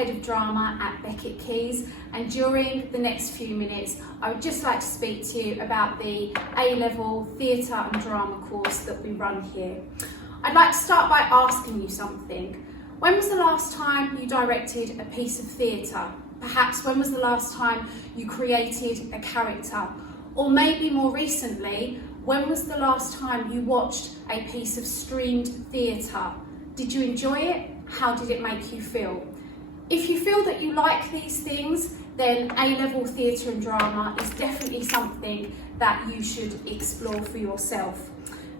Head of Drama at Becket Keys, and during the next few minutes I would just like to speak to you about the A-level Theatre and Drama course that we run here. I'd like to start by asking you something. When was the last time you directed a piece of theatre? Perhaps when was the last time you created a character? Or maybe more recently, when was the last time you watched a piece of streamed theatre? Did you enjoy it? How did it make you feel? If you feel that you like these things, then A-level Theatre and Drama is definitely something that you should explore for yourself.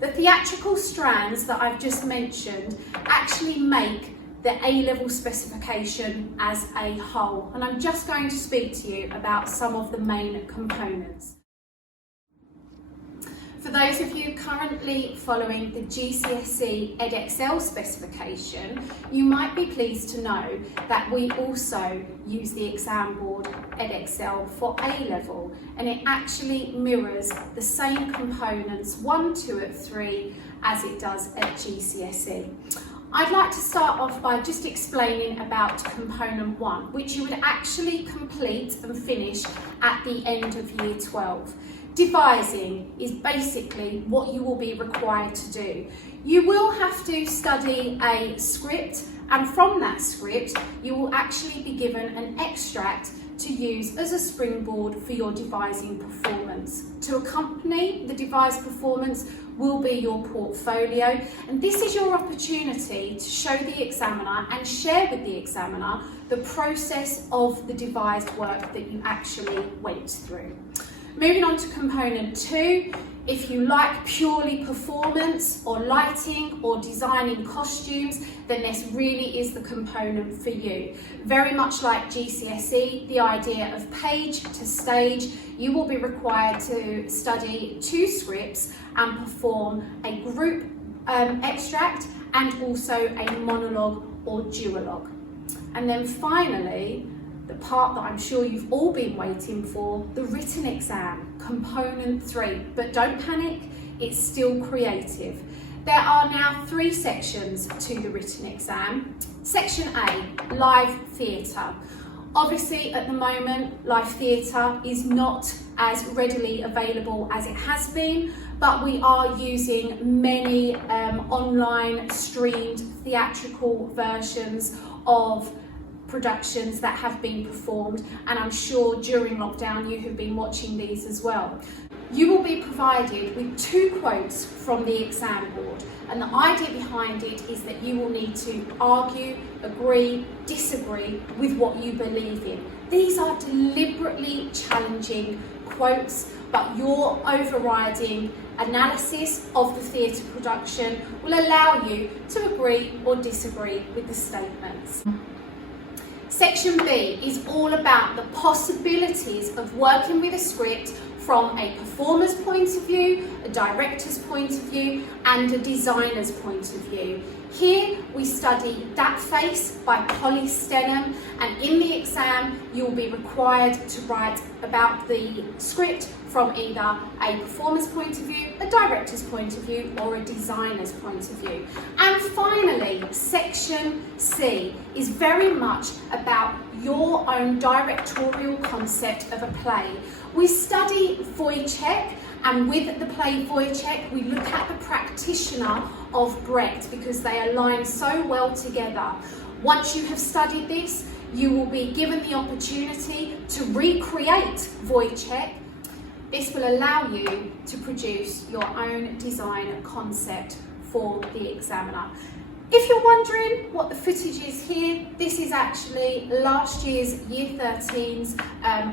The theatrical strands that I've just mentioned actually make the A-level specification as a whole, and I'm just going to speak to you about some of the main components. For those of you currently following the GCSE Edexcel specification, you might be pleased to know that we also use the exam board Edexcel for A-level, and it actually mirrors the same components 1, 2 and 3 as it does at GCSE. I'd like to start off by just explaining about component 1, which you would actually complete and finish at the end of year 12. Devising is basically what you will be required to do. You will have to study a script, and from that script you will actually be given an extract to use as a springboard for your devising performance. To accompany the devised performance will be your portfolio, and this is your opportunity to show the examiner and share with the examiner the process of the devised work that you actually went through. Moving on to component 2, if you like purely performance or lighting or designing costumes, then this really is the component for you. Very much like GCSE, the idea of page to stage, you will be required to study 2 scripts and perform a group extract and also a monologue or duologue. And then finally, the part that I'm sure you've all been waiting for, the written exam, component 3. But don't panic, it's still creative. There are now 3 sections to the written exam. Section A, live theatre. Obviously at the moment, live theatre is not as readily available as it has been, but we are using many online streamed theatrical versions of productions that have been performed, and I'm sure during lockdown you have been watching these as well. You will be provided with 2 quotes from the exam board, and the idea behind it is that you will need to argue, agree, disagree with what you believe in. These are deliberately challenging quotes, but your overriding analysis of the theatre production will allow you to agree or disagree with the statements. Section B is all about the possibilities of working with a script from a performer's point of view, a director's point of view, and a designer's point of view. Here we study That Face by Polly Stenham, and in the exam you will be required to write about the script from either a performer's point of view, a director's point of view, or a designer's point of view. And finally, section C is very much about your own directorial concept of a play. We study Wojciech, and with the play Wojciech we look at the practitioner of Brecht because they align so well together. Once you have studied this, you will be given the opportunity to recreate Wojciech. This will allow you to produce your own design concept for the examiner. If you're wondering what the footage is here, this is actually last year's Year 13s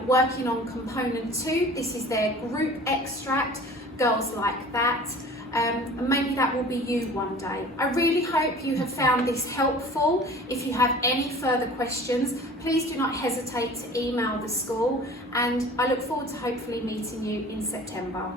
working on component 2. This is their group extract, Girls Like That. And maybe that will be you one day. I really hope you have found this helpful. If you have any further questions, please do not hesitate to email the school, and I look forward to hopefully meeting you in September.